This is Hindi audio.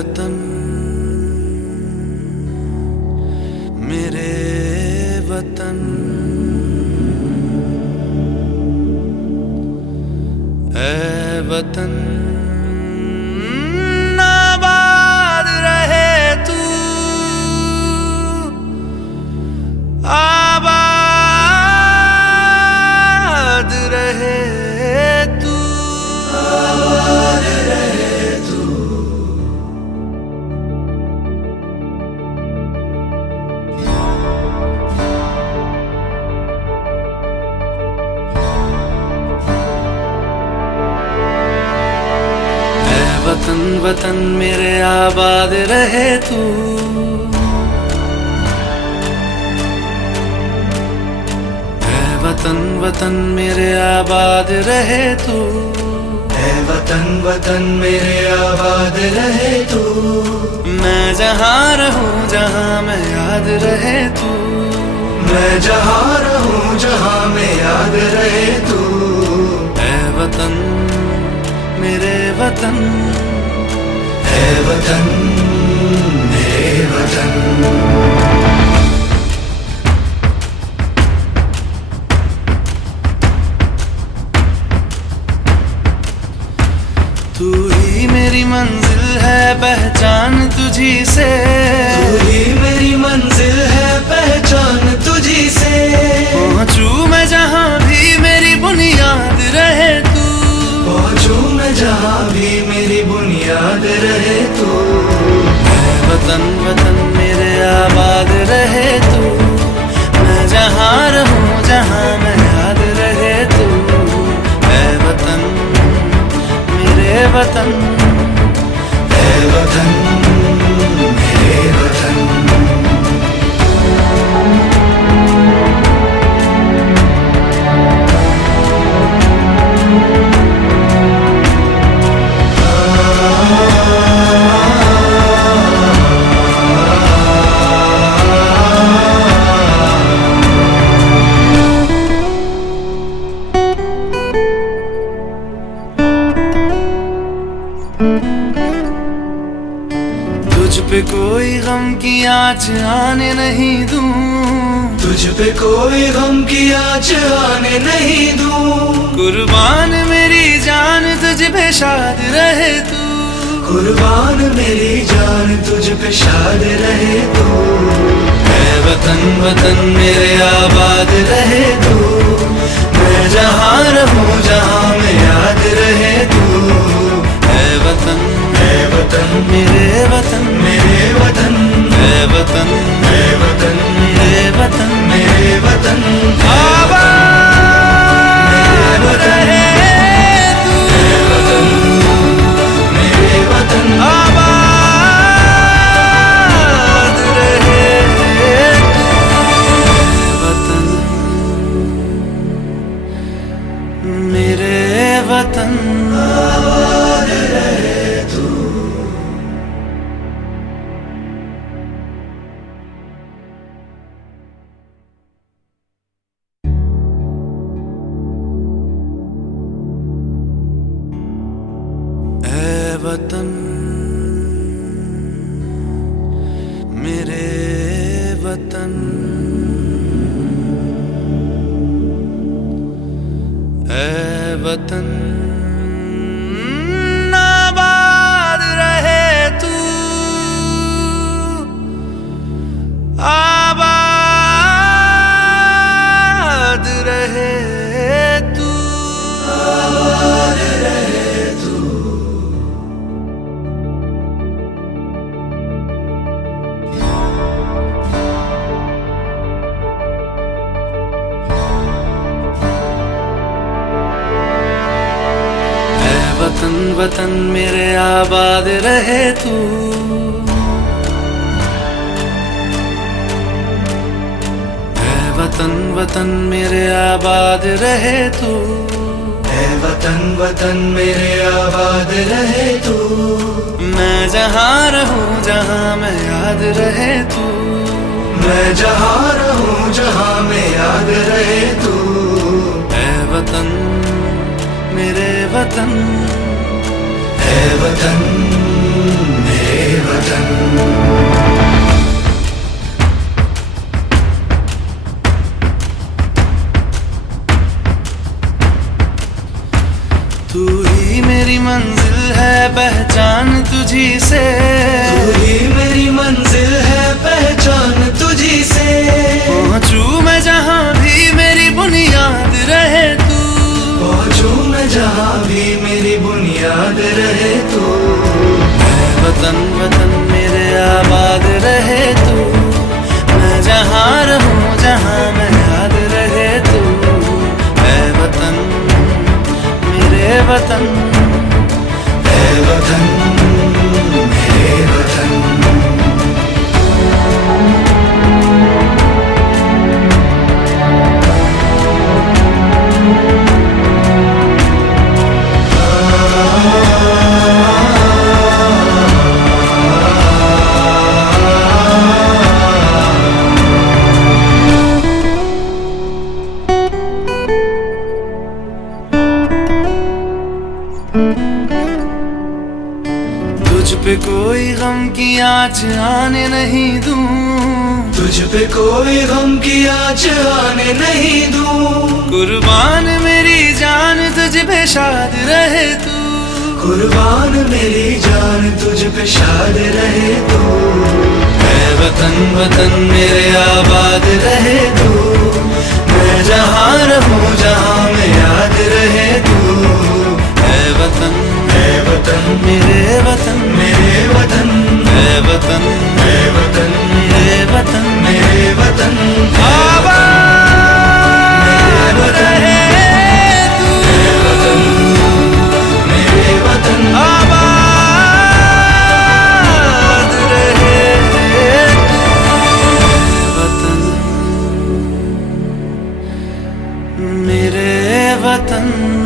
वतन मेरे वतन, ऐ वतन आबाद रहे तू, आबाद रहे तू, आबाद रहे तू। वतन वतन मेरे आबाद रहे तू, ऐ वतन वतन मेरे आबाद रहे तू, ऐ वतन वतन मेरे आबाद रहे तू। मैं जहाँ रहूं जहाँ मैं याद रहे तू, मैं जहाँ रहूं जहाँ मैं याद रहे तू। ऐ वतन मेरे वतन, ऐ वतन मेरे वतन। तू ही मेरी मंजिल है पहचान तुझी से, तू ही मेरी मंजिल है पहचान तुझी से। पहुँचूं मैं जहाँ भी मेरी बुनियाद रहे तू, पहुँचूं मैं जहाँ भी मेरी बुनियाद रहे तू। ऐ वतन वतन मेरे आबाद रहे तू, मैं जहाँ रहूं जहाँ मैं याद रहे तू। ऐ वतन मेरे वतन, ऐ वतन मेरे वतन। तुझ पे कोई गम की आँच आने नहीं दूं, तुझ पे कोई गम की आँच आने नहीं दूं। कुर्बान मेरी जान तुझ पे शाद रहे तू, कुर्बान मेरी जान तुझ पे शाद रहे तू। ऐ वतन वतन मेरे आबाद रहे तू, मैं जहाँ रहूं जहाँ मैं याद रहे तू। ऐ वतन मेरे वतन, मेरे वतन, ऐ वतन मेरे वतन, मेरे वतन, मेरे वतन। आबाद रहे तू, मेरे वतन, आबाद रहे तू। वतन मेरे वतन, आबाद रहे तू। ऐ वतन मेरे वतन, ऐ वतन आबाद रहे तू, आबाद रहे तू, आबाद रहे तू। वतन वतन मेरे आबाद रहे तू, ऐ वतन वतन मेरे आबाद रहे तू, ऐ वतन वतन मेरे आबाद रहे तू। मैं जहाँ रहूं जहाँ मैं याद रहे तू। मैं जहाँ रहूं जहाँ मैं याद रहे तू। ऐ वतन मेरे वतन, ऐ वतन मेरे वतन। तू ही मेरी मंजिल है पहचान तुझी से, तू ही मेरी मंजिल है पहचान तुझी से। पहुंचू मैं जहां भी मेरी बुनियाद रहे तू, पहुंचू मैं जहां भी मेरी बुनियाद रहे तू। मैं वतन वतन मेरे आबाद रहे तू, मैं जहां रहूं जहां मैं याद रहे तू। मैं वतन मेरे वतन, है वतन मेरे वतन। तुझ पे कोई गम की आँच आने नहीं दूं, तुझ पे कोई गम की आँच आने नहीं दूं। कुर्बान मेरी जान तुझ पे शाद रहे तू, कुर्बान मेरी जान तुझ पे शाद रहे तू। मैं वतन वतन मेरे आबाद रहे तू, मैं जहां रहूं जहां मैं याद रहे तू। मैं वतन मेरे वतन, मेरे वतन मैं वतन मेरे वतन मेरे वतन मेरे वतन। आबाद रहे तू, मेरे वतन आबाद रहे तू। वतन मेरे वतन।